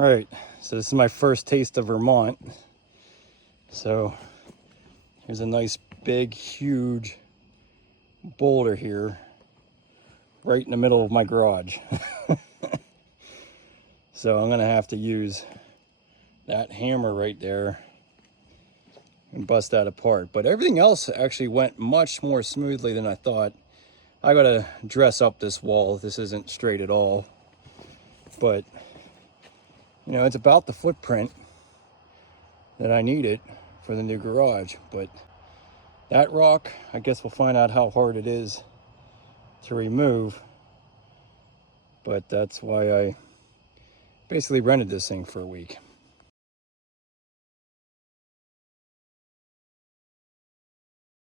right, so this is my first taste of Vermont. So here's a nice big huge boulder here right in the middle of my garage. So I'm gonna have to use that hammer right there and bust that apart. But everything else actually went much more smoothly than I thought. I gotta dress up this wall. This isn't straight at all, but you know, it's about the footprint that I needed for the new garage. But that rock, I guess we'll find out how hard it is to remove. But that's why I basically rented this thing for a week.